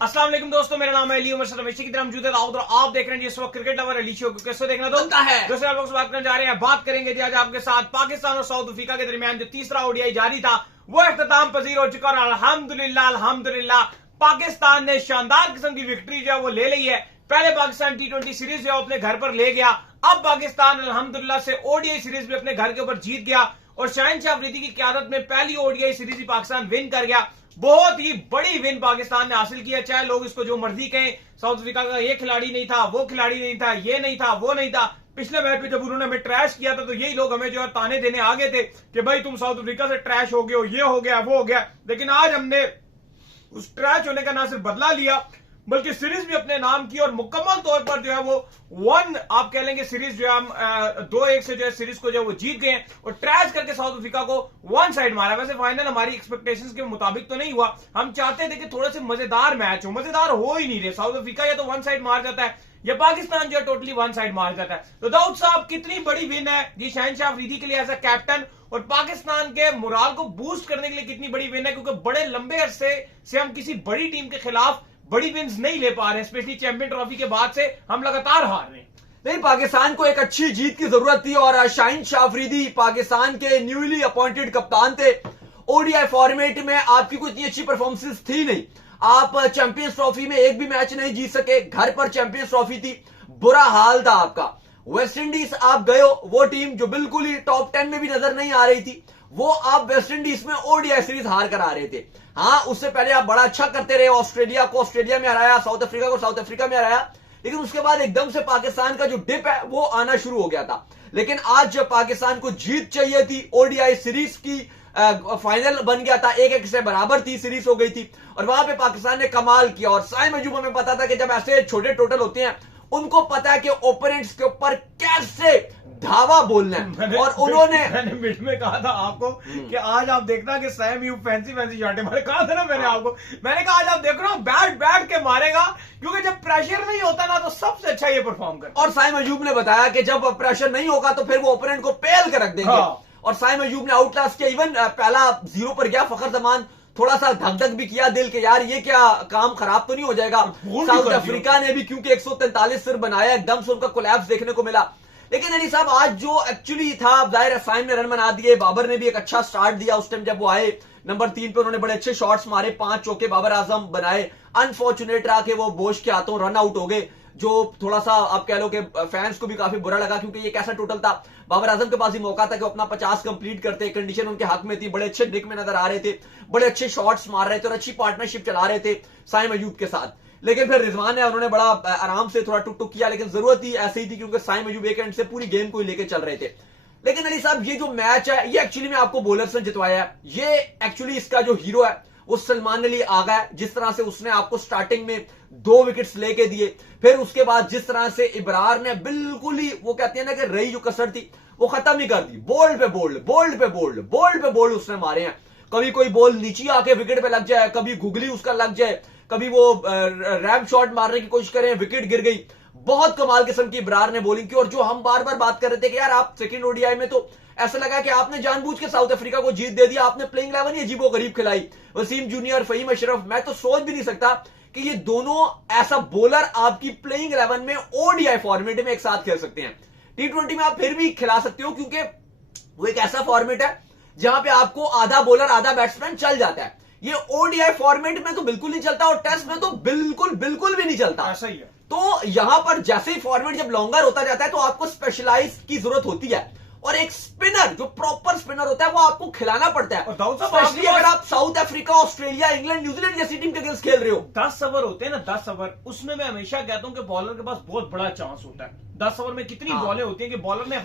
अस्सलाम वालेकुम दोस्तों, मेरा नाम है अली उमर रमेशी की तरह मौजूद है और आप देख रहे हैं जिस वक्त क्रिकेट लवर अली शो को कैसे देखना तो है। दूसरे आप लोग से बात करने जा रहे हैं। बात करेंगे जी आज आपके साथ पाकिस्तान और साउथ अफ्रीका के दरमियान जो तीसरा ओडीआई जारी था वो इख्तिताम पजीर हो चुका और अल्हम्दुलिल्लाह पाकिस्तान ने शानदार किस्म की विक्ट्री जो है वो ले ली है। पहले पाकिस्तान T20 सीरीज जो अपने घर पर ले गया, अब पाकिस्तान अल्हम्दुलिल्लाह से ओडीआई सीरीज भी अपने घर के ऊपर जीत गया और शाहिनशाह अफरीदी की क़यादत में पहली ओडीआई सीरीज ही पाकिस्तान विन कर गया। बहुत ही बड़ी विन पाकिस्तान ने हासिल किया, चाहे लोग इसको जो मर्जी कहें। साउथ अफ्रीका का ये खिलाड़ी नहीं था, वो खिलाड़ी नहीं था, ये नहीं था, वो नहीं था। पिछले मैच में जब उन्होंने हमें ट्रैश किया था तो यही लोग हमें जो है ताने देने आ गए थे कि भाई तुम साउथ अफ्रीका से ट्रैश हो गए हो, ये हो गया, वो हो गया। लेकिन आज हमने उस ट्रैश होने का ना सिर्फ बदला लिया बल्कि सीरीज भी अपने नाम की और मुकम्मल तौर पर जो है वो आप कह लेंगे सीरीज जो है हम 2-1 से जो है सीरीज को जो है वो जीत गए और ट्रैश करके साउथ अफ्रीका को वन साइड मारा। वैसे फाइनल हमारी एक्सपेक्टेशंस के मुताबिक तो नहीं हुआ, हम चाहते थे कि थोड़े से मजेदार मैच हो, मजेदार हो ही नहीं रहे। साउथ अफ्रीका या तो वन साइड मार जाता है या पाकिस्तान जो है टोटली वन साइड मार जाता है। तो दाऊद साहब कितनी बड़ी विन है ये शाहिनशाह अफरीदी के लिए एज अ कैप्टन और पाकिस्तान के मोराल को बूस्ट करने के लिए कितनी बड़ी विन है, क्योंकि बड़े लंबे अरसे से हम किसी बड़ी टीम के खिलाफ बड़ी विन्स नहीं ले पा रहे, स्पेशली चैंपियन ट्रॉफी के बाद से हम लगातार हार रहे हैं। नहीं, पाकिस्तान को एक अच्छी जीत की जरूरत थी और शाहिनशाह अफरीदी पाकिस्तान के न्यूली अपॉइंटेड कप्तान थे। ओडीआई फॉर्मेट में आपकी कोई इतनी अच्छी परफॉर्मेंस थी नहीं, आप चैंपियंस ट्रॉफी में एक भी मैच नहीं जीत सके, घर पर चैंपियंस ट्रॉफी थी, बुरा हाल था आपका। वेस्ट इंडीज आप गए हो, वो टीम जो बिल्कुल ही टॉप 10 में भी नजर नहीं आ रही थी, वो आप वेस्ट इंडीज में ओडीआई सीरीज हार कर आ रहे थे। हाँ, उससे पहले आप बड़ा अच्छा करते रहे, ऑस्ट्रेलिया को ऑस्ट्रेलिया में हराया, साउथ अफ्रीका को साउथ अफ्रीका में हराया, लेकिन उसके बाद एकदम से पाकिस्तान का जो डिप है वो आना शुरू हो गया था। लेकिन आज जब पाकिस्तान को जीत चाहिए थी, ओडीआई सीरीज की फाइनल बन गया था, 1-1 से बराबर थी, सीरीज हो गई थी और वहां पे पाकिस्तान ने कमाल किया। और साइम अयूब में पता था कि जब ऐसे छोटे टोटल होते हैं उनको पता है कि ओपोनेंट्स के ऊपर कैसे धावा बोलना है और मैंने मिड में कहा था आपको कि आज आप देखना कि सैम यू फैंसी शॉट मारे, कहा था ना मैंने आपको, मैंने कहा आज आप देख रहे हो बैट के मारेगा, क्योंकि जब प्रेशर नहीं होता ना तो सबसे अच्छा ये परफॉर्म करता। और साइम अयूब ने बताया कि जब प्रेशर नहीं होगा तो फिर वो ओपोनेंट को पेल कर रख देंगे। हाँ। और साइम अयूब ने आउटलास्ट किया, इवन पहला 0 पर गया, फखर जमान थोड़ा सा धक धक भी किया दिल के, यार ये क्या काम खराब तो नहीं हो जाएगा। साउथ अफ्रीका ने भी क्योंकि 143 सिर्फ बनाया, एकदम से उनका कोलैप्स देखने को मिला। लेकिन अली साहब आज जो एक्चुअली था, जाहिर है साइम ने रन बना दिए, बाबर ने भी एक अच्छा स्टार्ट दिया उस टाइम जब वो आए, नंबर 3 पे उन्होंने बड़े अच्छे शॉट्स मारे, 5 चौके बाबर आजम बनाए। अनफॉर्चुनेट रहा कि वो बोश के हाथों रन आउट हो गए, जो थोड़ा सा आप कह लो कि फैंस को भी काफी बुरा लगा, क्योंकि ये कैसा टोटल था। बाबर आजम के पास ही मौका था कि वो अपना 50 कंप्लीट करते, कंडीशन उनके हक में थी, बड़े अच्छे निक में नजर आ रहे थे, बड़े अच्छे शॉट्स मार रहे थे और अच्छी पार्टनरशिप चला रहे थे साइम अयूब के साथ। लेकिन फिर रिजवान है, उन्होंने बड़ा आराम से थोड़ा टुक टुक किया, लेकिन जरूरत ही ऐसी ही थी क्योंकि साइम अयूब एक एंड से पूरी गेम को ही लेके चल रहे थे। लेकिन अली साहब ये जो मैच है ये एक्चुअली में आपको बॉलर्स ने जितवाया है। ये एक्चुअली इसका जो हीरो है वो सलमान अली आगा है। जिस तरह से उसने आपको स्टार्टिंग में 2 विकेट्स लेके दिए, फिर उसके बाद जिस तरह से इब्रार ने बिल्कुल ही वो कहते हैं ना कि रही जो कसर थी वो खत्म ही कर दी, बोल्ड पे बोल्ड, बोल्ड पे बोल्ड, बोल्ड पे बोल्ड उसने मारे हैं। कभी कोई बॉल नीचे आके विकेट पे लग जाए, कभी गुगली उसका लग जाए, कभी वो रैम शॉट मारने की कोशिश करें, विकेट गिर गई। बहुत कमाल किस्म की इब्रार ने बॉलिंग की और जो हम बार बार बात कर रहे थे कि यार आप सेकंड ओडीआई में तो ऐसा लगा कि आपने जानबूझ के साउथ अफ्रीका को जीत दे दिया, आपने प्लेइंग 11 ही अजीबो गरीब खिलाई, वसीम जूनियर, फहीम अशरफ। मैं तो सोच भी नहीं सकता कि ये दोनों ऐसा बॉलर आपकी प्लेइंग 11 में ओडीआई फॉर्मेट में एक साथ खेल सकते हैं। T20 में आप फिर भी खिला सकते हो क्योंकि वो एक ऐसा फॉर्मेट है जहां पे आपको आधा बॉलर आधा बैट्समैन चल जाता है। ये ओडीआई फॉर्मेट में तो बिल्कुल नहीं चलता और टेस्ट में तो बिल्कुल भी नहीं चलता। ऐसा ही है। तो यहां पर जैसे ही फॉर्मेट जब लॉन्गर होता जाता है तो आपको स्पेशलाइज की जरूरत होती है और एक स्पिनर जो प्रॉपर स्पिनर होता है वो आपको खिलाना पड़ता है, स्पेशली अगर आप south Africa, Australia, England, New Zealand जैसी टीम के अगेंस्ट खेल रहे हो। 10 ओवर होते हैं ना, 10 ओवर, उसमें मैं हमेशा कहता हूं कि बॉलर के पास बहुत बड़ा चांस होता है। 10 ओवर में कितनी बॉलें होती हैं कि बॉलर ने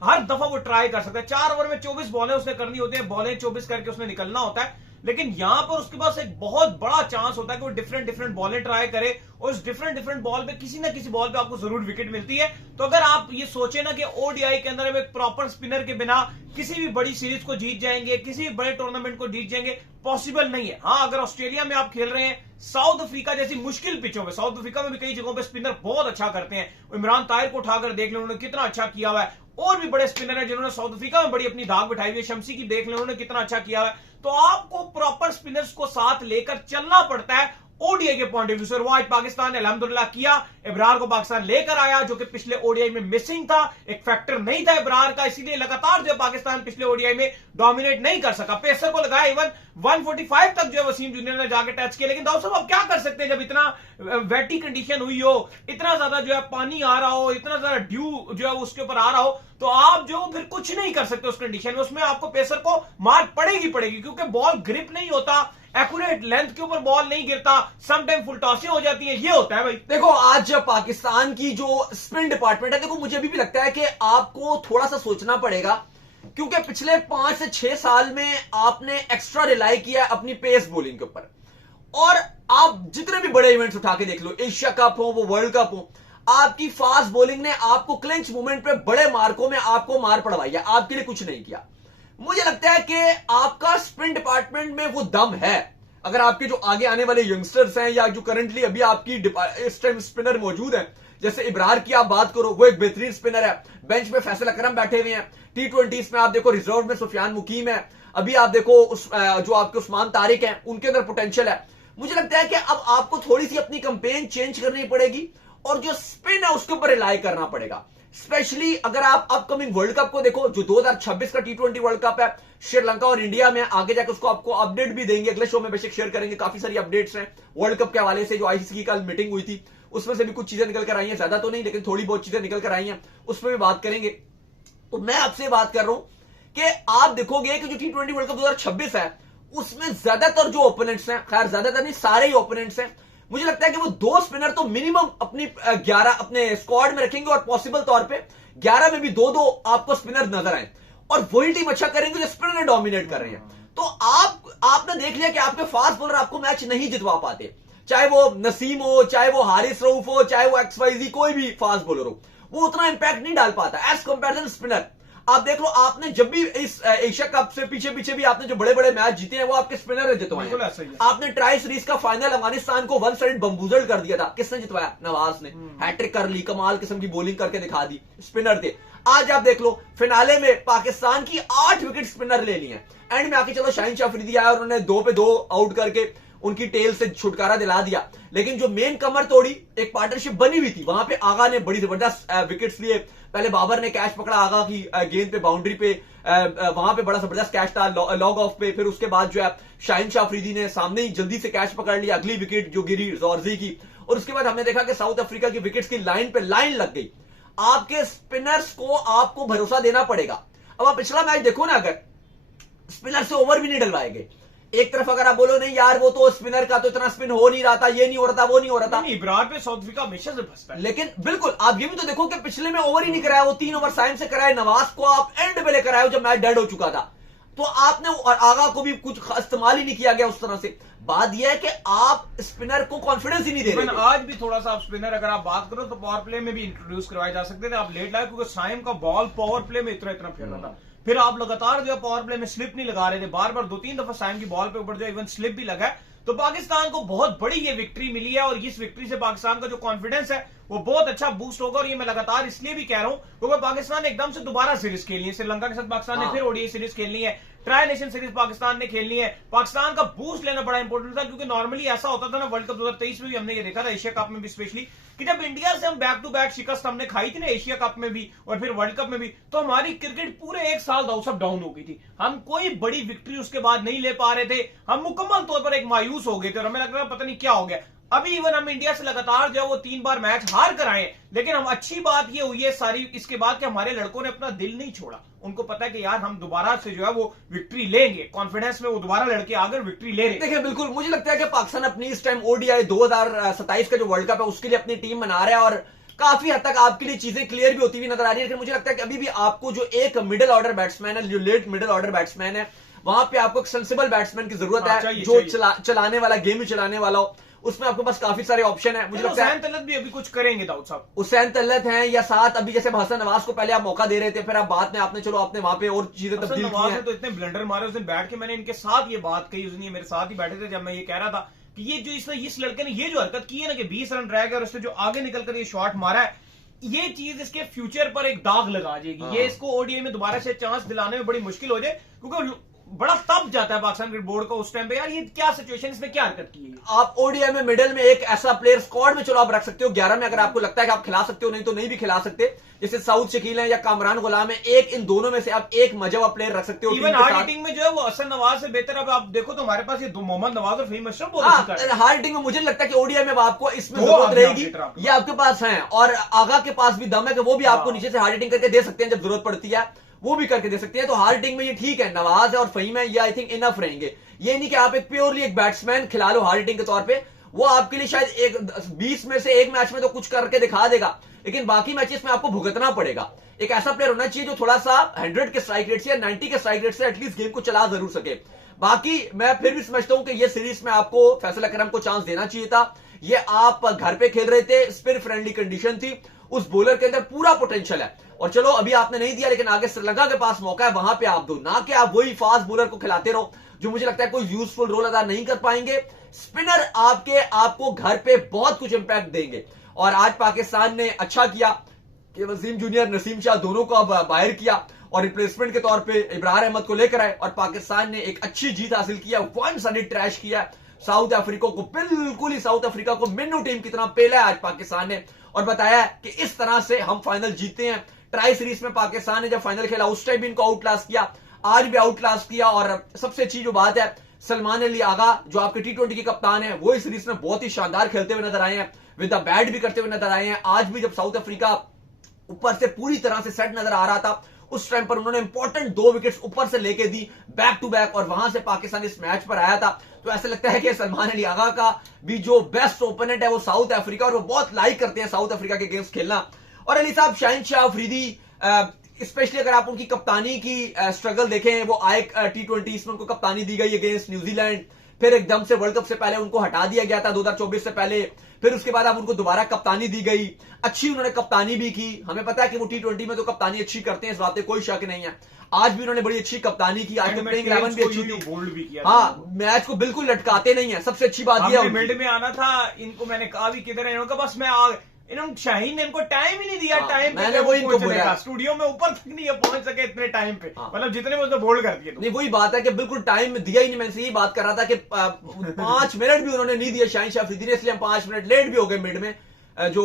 हर दफा वो ट्राई कर सकता है। 4 ओवर में 24 बॉलें उसने करनी होती है, बॉलें 24 करके उसने निकलना होता है। लेकिन यहां पर उसके पास एक बहुत बड़ा चांस होता है कि वो डिफरेंट बॉलें ट्राई करे और उस डिफरेंट बॉल पे किसी ना किसी बॉल पे आपको जरूर विकेट मिलती है। तो अगर आप ये सोचे ना कि ओडीआई के अंदर एक प्रॉपर स्पिनर के बिना किसी भी बड़ी सीरीज को जीत जाएंगे, किसी भी बड़े टूर्नामेंट को जीत जाएंगे, पॉसिबल नहीं है। हाँ, अगर ऑस्ट्रेलिया में आप खेल रहे हैं, साउथ अफ्रीका जैसी मुश्किल पिचों में, साउथ अफ्रीका में भी कई जगहों पे स्पिनर बहुत अच्छा करते हैं। इमरान ताहिर को उठाकर देख लें, उन्होंने कितना अच्छा किया हुआ है। और भी बड़े स्पिनर हैं जिन्होंने साउथ अफ्रीका में बड़ी अपनी धाक बिठाई हुई है। शमसी की देख लें, उन्होंने कितना अच्छा किया हुआ है। तो आपको प्रॉपर स्पिनर्स को साथ लेकर चलना पड़ता है ओडीआई के पॉइंट ऑफ व्यू से, और वो आज पाकिस्तान ने अल्हम्दुलिल्लाह किया। इब्रार को पाकिस्तान लेकर आया जो कि पिछले ओडीआई में मिसिंग था, एक फैक्टर नहीं था इब्रार का, इसीलिए लगातार जो पाकिस्तान पिछले ओडीआई में डोमिनेट नहीं कर सका। पेसर को लगाया, इवन 145 तक जो वसीम जूनियर ने जाकर टच किया, लेकिन दाऊद साहब अब क्या कर सकते हैं जब इतना वेटी कंडीशन हुई हो, इतना ज्यादा जो है पानी आ रहा हो, इतना ज्यादा ड्यू जो है उसके ऊपर आ रहा हो, तो आप जो फिर कुछ नहीं कर सकते उस कंडीशन में। उसमें आपको पेसर को मार पड़ेगी क्योंकि बॉल ग्रिप नहीं होता, एक्यूरेट लेंथ के ऊपर बॉल नहीं गिरता, सम टाइम फुल टॉसें हो जाती है, ये होता है भाई। देखो आज पाकिस्तान की जो स्पिन डिपार्टमेंट है, देखो मुझे अभी भी लगता है कि आपको थोड़ा सा सोचना पड़ेगा, क्योंकि पिछले 5 से 6 साल में आपने एक्स्ट्रा रिलाई किया है अपनी पेस बॉलिंग के ऊपर। और आप जितने भी बड़े इवेंट्स उठा के देख लो, एशिया कप हो, वो वर्ल्ड कप हो, आपकी फास्ट बॉलिंग ने आपको क्लिंच मूवमेंट पे बड़े मार्कों में आपको मार पड़वाई है, आपके लिए कुछ नहीं किया। मुझे लगता है कि आपका स्पिन डिपार्टमेंट में वो दम है। अगर आपके जो आगे आने वाले यंगस्टर्स हैं या जो करंटली अभी आपकी इस टाइम स्पिनर मौजूद हैं, जैसे इब्रार की आप बात करो, वो एक बेहतरीन स्पिनर है। बेंच पे फैसल अकरम बैठे हुए हैं। T20s में आप देखो रिजर्व में सुफियान मुकीम है। अभी आप देखो जो आपके उस्मान तारिक हैं, उनके अंदर पोटेंशियल है। मुझे लगता है कि अब आपको थोड़ी सी अपनी कैंपेन चेंज करनी पड़ेगी और जो स्पिन है उसके ऊपर रिलाई करना पड़ेगा। स्पेशली अगर आप अपकमिंग वर्ल्ड कप को देखो, जो 2026 का T20 वर्ल्ड कप है श्रीलंका और इंडिया में, आगे जाकर उसको आपको अपडेट भी देंगे, अगले शो में बेशक शेयर करेंगे। काफी सारी अपडेट्स हैं वर्ल्ड कप के हवाले से। जो आईसीसी की कल मीटिंग हुई थी उसमें से भी कुछ चीजें निकल कर आई हैं, ज्यादा तो नहीं लेकिन थोड़ी बहुत चीजें निकल कर आई हैं, उसमें भी बात करेंगे। तो मैं आपसे बात कर रहा हूं कि आप देखोगे कि जो T20 वर्ल्ड कप 2026 है उसमें ज्यादातर जो ओपोनेंट्स हैं, खैर ज्यादातर नहीं सारे ही ओपोनेंट्स हैं, मुझे लगता है कि वो 2 स्पिनर तो मिनिमम अपनी 11 अपने स्क्वाड में रखेंगे और पॉसिबल तौर पे 11 में भी 2-2 आपको स्पिनर नजर आए और वही टीम अच्छा करेंगे जो स्पिनर डोमिनेट कर रहे हैं। तो आपने देख लिया कि आपके फास्ट बॉलर आपको मैच नहीं जितवा पाते, चाहे वो नसीम हो, चाहे वो हारिस रऊफ हो, चाहे वो XYZ कोई भी फास्ट बॉलर हो, वो उतना इंपैक्ट नहीं डाल पाता एज कंपेरिजन स्पिनर। आप देख लो, आपने जब भी इस एशिया कप से पीछे भी आपने जो बड़े बड़े मैच जीते हैं वो आपके स्पिनर ने जितवाए हैं। आपने ट्राई सीरीज का फाइनल अफगानिस्तान को 1 साइड बम्बूजल कर दिया था, किसने जितवाया? नवाज ने। हैट्रिक कर ली, कमाल किस्म की बॉलिंग करके दिखा दी, स्पिनर थे। आज आप देख लो फिनाले में पाकिस्तान की 8 विकेट स्पिनर ले ली हैं। एंड में आके चलो शाहीन शाह अफरीदी आया और उन्होंने 2 पे 2 आउट करके उनकी टेल से छुटकारा दिला दिया, लेकिन जो मेन कमर तोड़ी एक पार्टनरशिप बनी हुई थी, वहां पे आगा ने बड़ी जबरदस्त विकेट्स लिए। पहले बाबर ने कैच पकड़ा आगा की गेंद पे, बाउंड्री पे, वहां पे बड़ा जबरदस्त कैच था लॉग ऑफ पे। फिर उसके बाद जो है शाहीन शाह अफरीदी ने सामने ही जल्दी से कैच पकड़ लिया, अगली विकेट जो गिरी जॉर्जी की, और उसके बाद हमने देखा कि साउथ अफ्रीका की विकेट्स की लाइन पे लाइन लग गई। आपके स्पिनर्स को आपको भरोसा देना पड़ेगा। अब आप पिछला मैच देखो ना, अगर स्पिनर से ओवर भी नहीं डलवाए गए, एक तरफ अगर आप बोलो नहीं यार वो तो स्पिनर का तो इतना स्पिन हो नहीं रहा था, ये नहीं हो रहा था, वो नहीं हो रहा था, इब्रार पे साउथ अफ्रीका हमेशा से फंसता है। लेकिन बिल्कुल आप ये भी तो देखो कि पिछले में ओवर ही नहीं कराया, वो 3 ओवर साइम से कराए, नवाज को आप एंड पे लेकर आए जब मैच डेड हो चुका था, तो आपने और आगा को भी कुछ इस्तेमाल ही नहीं किया गया उस तरह से। बात यह है कि आप स्पिनर को कॉन्फिडेंस ही नहीं दे रहे। आज भी थोड़ा सा आप स्पिनर अगर आप बात करो तो पावर प्ले में भी इंट्रोड्यूस करवाए जा सकते थे, आप लेट लाए क्योंकि साइम का बॉल पावर प्ले में इतना फेर रहा था। फिर आप लगातार जो है पावर प्ले में स्लिप नहीं लगा रहे थे, बार बार 2-3 दफा साइम की बॉल पे ऊपर जो इवन स्लिप भी लगा है। तो पाकिस्तान को बहुत बड़ी ये विक्ट्री मिली है और इस विक्ट्री से पाकिस्तान का जो कॉन्फिडेंस है वो बहुत अच्छा बूस्ट होगा। और ये मैं लगातार इसलिए भी कह रहा हूं क्योंकि पाकिस्तान ने एकदम से दोबारा सीरीज खेलनी है, श्रीलंका के साथ पाकिस्तान ने फिर ओडीआई सीरीज खेलनी है, ट्राई नेशन सीरीज पाकिस्तान ने खेलनी है। पाकिस्तान का बूस्ट लेना बड़ा इंपॉर्टेंट था क्योंकि नॉर्मली ऐसा होता था ना, वर्ल्ड कप 2023 में भी हमने ये देखा था, एशिया कप में भी स्पेशली, कि जब इंडिया से हम बैक टू बैक शिकस्त हमने खाई थी ना एशिया कप में भी और फिर वर्ल्ड कप में भी, तो हमारी क्रिकेट पूरे 1 साल डाउन हो गई थी। हम कोई बड़ी विक्ट्री उसके बाद नहीं ले पा रहे थे, हम मुकम्मल तौर पर एक मायूस हो गए थे और हमें लग रहा पता नहीं क्या हो गया। अभी इवन हम इंडिया से लगातार जो है वो 3 बार मैच हार कर आए, लेकिन हम अच्छी बात ये हुई है सारी इसके बाद कि हमारे लड़कों ने अपना दिल नहीं छोड़ा। उनको पता है कि यार हम दोबारा से जो है वो विक्ट्री लेंगे, कॉन्फिडेंस में वो दोबारा लड़के आकर विक्ट्री ले रहे। देखिए बिल्कुल मुझे लगता है कि पाकिस्तान अपनी इस टाइम ओडीआई 2027 का जो वर्ल्ड कप है उसके लिए अपनी टीम बना रहा है और काफी हद तक आपके लिए चीजें क्लियर भी होती हुई नजर आ रही है। लेकिन मुझे लगता है कि अभी भी आपको जो एक मिडिल ऑर्डर बैट्समैन है, जो लेट मिडिल ऑर्डर बैट्समैन है, वहां पे आपको एक सेंसिबल बैट्समैन की जरूरत है जो चलाने वाला, गेम ही चलाने वाला हो। उसमें आपके पास काफी सारे ऑप्शन है। मुझे लगता है हुसैन तलत भी अभी कुछ करेंगे दाऊद साहब, हुसैन तलत हैं या साथ अभी जैसे हसन नवाज को पहले आप मौका दे रहे थे, फिर आप बाद में आपने चलो आपने वहां पे और चीजें तब्दील की हैं। तो इतने ब्लंडर मारे उस दिन बैठ के मैंने इनके साथ ये बात कही, उस दिन ये मेरे साथ ही बैठे थे जब मैं ये कह रहा था कि ये जो इस लड़के ने ये जो हरकत की है ना कि 20 रन रह गए और उससे जो आगे निकलकर ये शॉट मारा है, ये चीज इसके फ्यूचर पर एक दाग लगा जाएगी। ये इसको ओडीआई में दोबारा से चांस दिलाने में बड़ी मुश्किल हो जाए क्योंकि बड़ा तब जाता है पाकिस्तान क्रिकेट बोर्ड का उस टाइम पे, यार ये क्या सिचुएशन, इसमें क्या हरकत की है। आप ओडीआई में मिडिल में एक ऐसा प्लेयर स्क्वाड में चलो आप रख सकते हो 11 में, अगर आपको लगता है कि आप खिला सकते हो, नहीं तो नहीं भी खिला सकते, जैसे साउथ शकील है या कामरान गुलाम है, एक इन दोनों में से आप एक मजा प्लेयर रख सकते हो। इवन हार्ड हिटिंग में जो है वो हसन नवाज से बेहतर, अब आप देखो तो हमारे पास ये मोहम्मद नवाज और फहीम अशरफ बहुत अच्छी कर रहे हैं। हार्ड हिटिंग में मुझे लगता है कि ओडीआई में आपको इसमें दो जरूरत आगे रहेगी, आपके ये आपके पास है, और आगा के पास भी दम है कि वो भी आपको नीचे से हार्ड हिटिंग करके दे सकते हैं, जब जरूरत पड़ती है वो भी करके दे सकते हैं। तो हार्ड हिटिंग में ये ठीक है, नवाज है और फहीम है, ये आई थिंक इनफ रहेंगे। ये नहीं कि आप एक प्योरली एक बैट्समैन खिला लो हार्ड हिटिंग के तौर पे, वो आपके लिए शायद एक 20 में से एक मैच में तो कुछ करके दिखा देगा, लेकिन बाकी मैचेस में आपको भुगतना पड़ेगा। एक ऐसा प्लेयर होना चाहिए जो थोड़ा सा 100 के स्ट्राइक रेट से या 90 के स्ट्राइक रेट से एटलीस्ट गेम को चला जरूर सके। बाकी मैं फिर भी समझता हूं कि ये सीरीज में आपको फैसल अकरम को चांस देना चाहिए था। ये आप घर पे खेल रहे थे, स्पिन फ्रेंडली कंडीशन थी, उस बॉलर के अंदर पूरा पोटेंशियल है, और चलो अभी आपने नहीं दिया, लेकिन आगे श्रीलंका के पास मौका है, वहां पे आप दो, ना कि आप वही फास्ट बॉलर को खिलाते रहो जो मुझे लगता है कोई यूजफुल रोल अदा नहीं कर पाएंगे। स्पिनर आपको घर पे बहुत कुछ इंपैक्ट देंगे, और आज पाकिस्तान ने अच्छा किया कि वसीम जूनियर, नसीम शाह दोनों को अब बाहर किया और रिप्लेसमेंट के तौर पे इब्रार अहमद को लेकर आए, और पाकिस्तान ने एक अच्छी जीत हासिल किया, वन साइडेड ट्रैश किया साउथ अफ्रीका को, बिल्कुल ही साउथ अफ्रीका को मिन्नू टीम की तरह पेला आज पाकिस्तान ने, और बताया कि इस तरह से हम फाइनल जीतते हैं। ट्राई सीरीज में पाकिस्तान ने जब फाइनल खेला उस टाइम भी इनको आउट क्लास किया, आज भी आउट क्लास किया, और सबसे अच्छी जो बात है, सलमान अली आगा जो आपके T20 के कप्तान है, वो इस सीरीज में बहुत ही शानदार खेलते हुए नजर आए हैं, विद द बैट भी करते हुए नजर आए हैं। आज भी जब साउथ अफ्रीका ऊपर से पूरी तरह से सेट नजर आ रहा था, उस टाइम पर उन्होंने इंपॉर्टेंट 2 विकेट्स ऊपर से लेके दी बैक टू बैक, और वहां से पाकिस्तान इस मैच पर आया था। तो ऐसा लगता है कि सलमान अली आगा का भी जो बेस्ट ओपोनेंट है वो साउथ अफ्रीका, और वो बहुत लाइक करते हैं साउथ अफ्रीका के गेम्स खेलना। और अली साहब, शाहीन शाह अफरीदी, स्पेशली अगर आप उनकी कप्तानी की स्ट्रगल देखें, वो आए T20 इसमें उनको कप्तानी दी गई अगेंस्ट न्यूजीलैंड, फिर एकदम से वर्ल्ड कप से पहले उनको हटा दिया गया था 2024 से पहले, फिर उसके बाद अब उनको दोबारा कप्तानी दी गई, अच्छी उन्होंने कप्तानी भी की। हमें पता है कि वो T20 में तो कप्तानी अच्छी करते हैं, इस बात पे कोई शक नहीं है। आज भी उन्होंने बड़ी अच्छी कप्तानी की, आज तो प्लेइंग 11 भी अच्छी थी, बोल्ड भी किया, हाँ, मैच को बिल्कुल लटकाते नहीं है, सबसे अच्छी बात यह है। मिड में आना था इनको, मैंने कहा भी किधर है इनका, बस मैं इन्होंने शाहीन ने इनको टाइम ही नहीं दिया, टाइम पे मैंने वही इनको बोला, स्टूडियो में ऊपर तक नहीं पहुंच सके इतने टाइम पे, हाँ। मतलब जितने में उसने बोल्ड कर दिए। नहीं, वही बात है कि बिल्कुल टाइम दिया ही नहीं। मैं यही बात कर रहा था कि 5 मिनट भी उन्होंने नहीं दिए शाहीन शाह अफरीदी ने, इसलिए हम 5 मिनट लेट भी हो गए मिड में। जो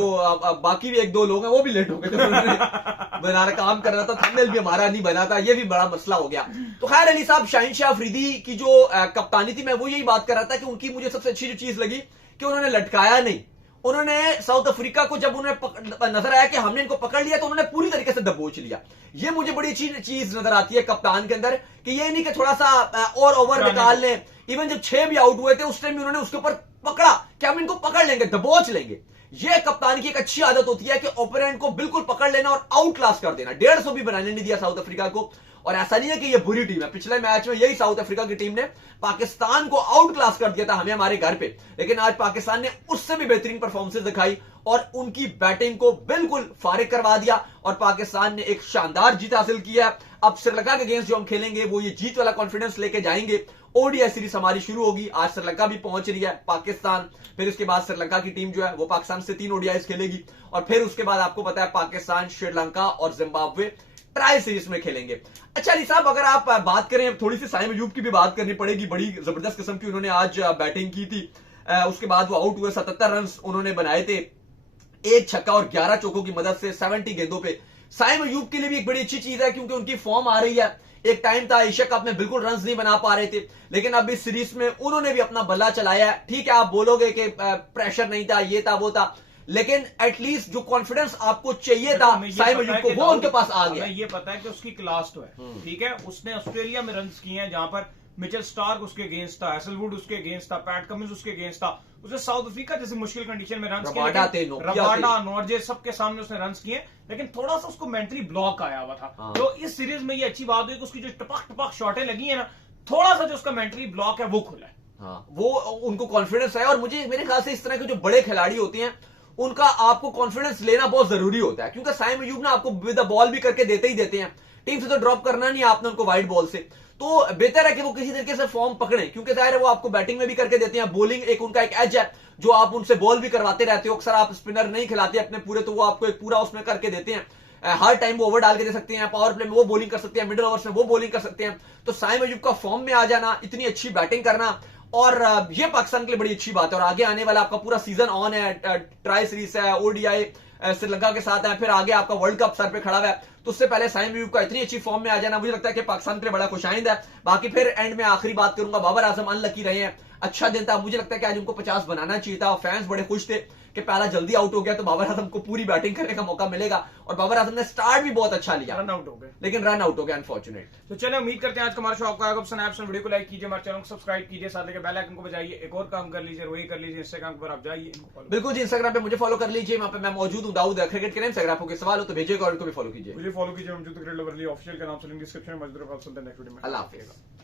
बाकी भी 1-2 लोग हैं वो भी लेट हो गए थे, बना रहा काम कर रहा था, थंबनेल भी हमारा नहीं बना था, ये भी बड़ा मसला हो गया। तो खैर अली साहब, शाहीन शाह अफरीदी की जो कप्तानी थी, मैं वो यही बात कर रहा था कि उनकी मुझे सबसे अच्छी जो चीज लगी कि उन्होंने लटकाया नहीं। उन्होंने साउथ अफ्रीका को जब उन्हें नजर आया कि हमने इनको पकड़ लिया, तो उन्होंने पूरी तरीके से दबोच लिया। ये मुझे बड़ी अच्छी चीज नजर आती है कप्तान के अंदर, कि ये नहीं कि थोड़ा सा और ओवर निकाल लें। इवन जब 6 भी आउट हुए थे उस टाइम भी उन्होंने उसके ऊपर पकड़ा कि हम इनको पकड़ लेंगे, दबोच लेंगे। ये कप्तान की एक अच्छी आदत होती है कि ओपोनेंट को बिल्कुल पकड़ लेना और आउट क्लास कर देना। 150 भी बनाने नहीं दिया साउथ अफ्रीका को, और ऐसा नहीं है कि ये बुरी टीम है। पिछले मैच में यही साउथ अफ्रीका की टीम ने पाकिस्तान को आउट क्लास कर दिया था हमें हमारे घर पे, लेकिन आज पाकिस्तान ने उससे भी बेहतरीन परफॉर्मेंस दिखाई और उनकी बैटिंग को बिल्कुल फारिग करवा दिया, और पाकिस्तान ने एक शानदार जीत हासिल किया। अब श्रीलंका के अगेंस्ट जो हम खेलेंगे वो ये जीत वाला कॉन्फिडेंस लेके जाएंगे। ओडीआई सीरीज हमारी शुरू होगी, आज श्रीलंका भी पहुंच रही है, पाकिस्तान, फिर इसके बाद श्रीलंका की टीम जो है वो पाकिस्तान से 3 ओडीआईज खेलेगी, और फिर उसके बाद आपको पता है पाकिस्तान, श्रीलंका और जिम्बाब्वे ट्राई सीरीज में खेलेंगे। अच्छा अली साहब, अगर आप बात करें, थोड़ी सी साइम अयूब की भी बात करनी पड़ेगी, बड़ी जबरदस्त किस्म की उन्होंने आज बैटिंग की थी। उसके बाद वो आउट हुए, 77 रन उन्होंने बनाए थे, 1 छक्का और 11 चौकों की मदद से 70 गेंदों पे। साइम अयूब के लिए भी एक बड़ी अच्छी चीज है, क्योंकि उनकी फॉर्म आ रही है। एक टाइम था एशिया कप में बिल्कुल रन नहीं बना पा रहे थे, लेकिन अब इस सीरीज में उन्होंने भी अपना बल्ला चलाया है। ठीक है, आप बोलोगे कि प्रेशर नहीं था, ये था वो था, लेकिन एटलीस्ट जो कॉन्फिडेंस आपको चाहिए था साइम अयूब को, वो उनके पास आ गया। ये पता है कि उसकी क्लास तो है, ठीक है, उसने ऑस्ट्रेलिया में रन किए हैं जहां पर मिचेल स्टार्क उसके अगेंस्ट था, हैसलवुड उसके अगेंस्ट था, पैट कमिंस उसके अगेंस्ट था। उसने साउथ अफ्रीका जैसे मुश्किल कंडीशन में रन किए, रबाडा, नॉर्जे सबके सामने उसने रन किए, लेकिन थोड़ा सा उसको मेंटली ब्लॉक आया हुआ था। तो इस सीरीज में ये अच्छी बात हुई कि उसकी जो टपक टपक शॉटें लगी है ना, थोड़ा सा जो उसका मेंटली ब्लॉक है वो खुला है। हाँ, वो उनको कॉन्फिडेंस है, और मुझे मेरे ख्याल से इस तरह के जो बड़े खिलाड़ी होते हैं उनका आपको कॉन्फिडेंस लेना बहुत जरूरी होता है, क्योंकि साइम अयूब ना आपको विद द बॉल भी करके देते ही देते हैं, टीम से तो ड्रॉप करना नहीं आपने उनको वाइड बॉल से, तो बेहतर है कि वो किसी तरीके से फॉर्म पकड़े, क्योंकि जाहिर है वो आपको बैटिंग में भी करके देते हैं, बॉलिंग एक उनका एक एज है जो आप उनसे बॉल भी करवाते रहते हो। अक्सर आप स्पिनर नहीं खिलाते अपने पूरे, तो वो आपको एक पूरा उसमें करके देते हैं। हर टाइम वो ओवर डाल के दे सकते हैं, पावर प्ले में वो बॉलिंग कर सकते हैं, मिडिल ओवर्स में वो बॉलिंग कर सकते हैं। तो साइम अयूब का फॉर्म में आ जाना, इतनी अच्छी बैटिंग करना, और ये पाकिस्तान के लिए बड़ी अच्छी बात है। और आगे आने वाला आपका पूरा सीजन ऑन है, ट्राई सीरीज है, ओडीआई श्रीलंका के साथ है, फिर आगे आपका वर्ल्ड कप सर पे खड़ा हुआ है। तो उससे पहले साइम अयूब का इतनी अच्छी फॉर्म में आ जाना मुझे लगता है कि पाकिस्तान के लिए बड़ा खुशाइंद है। बाकी फिर एंड में आखिरी बात करूंगा, बाबर आजम अनलकी रहे हैं, अच्छा दिन था। मुझे लगता है कि आज उनको 50 बनाना चाहिए था। फैंस बड़े खुश थे कि पहला जल्दी आउट हो गया तो बाबर आजम को पूरी बैटिंग करने का मौका मिलेगा, और बाबर आजम ने स्टार्ट भी बहुत अच्छा लिया, रन आउट हो गए, लेकिन रन आउट हो गया अनफॉर्चुनेट। तो चलिए उम्मीद करते हैं आज का हमारा शो आपको आएगा पसंद आया। वीडियो को लाइक कीजिए, हमारे चैनल को सब्सक्राइब कीजिए, साथ लेके बेल आइकन को बजाइए। एक और काम कर लीजिए, वही कर लीजिए, इंस्टाग्राम पर आप जाइए, बिल्कुल जी, इंस्टाग्राम पे मुझे फॉलो कर लीजिए, वहां पे मैं मौजूद हूं, दाऊद क्रिकेट के इंस्टाग्राम पे कोई सवाल हो तो भेजिएगा और इनको भी फॉलो कीजिए। मुझे फॉलो कीजिए, ऑफिशियल के नाम से लिंक डिस्क्रिप्शन में मौजूद है। नेक्स्ट वीडियो में अल्लाह हाफिज।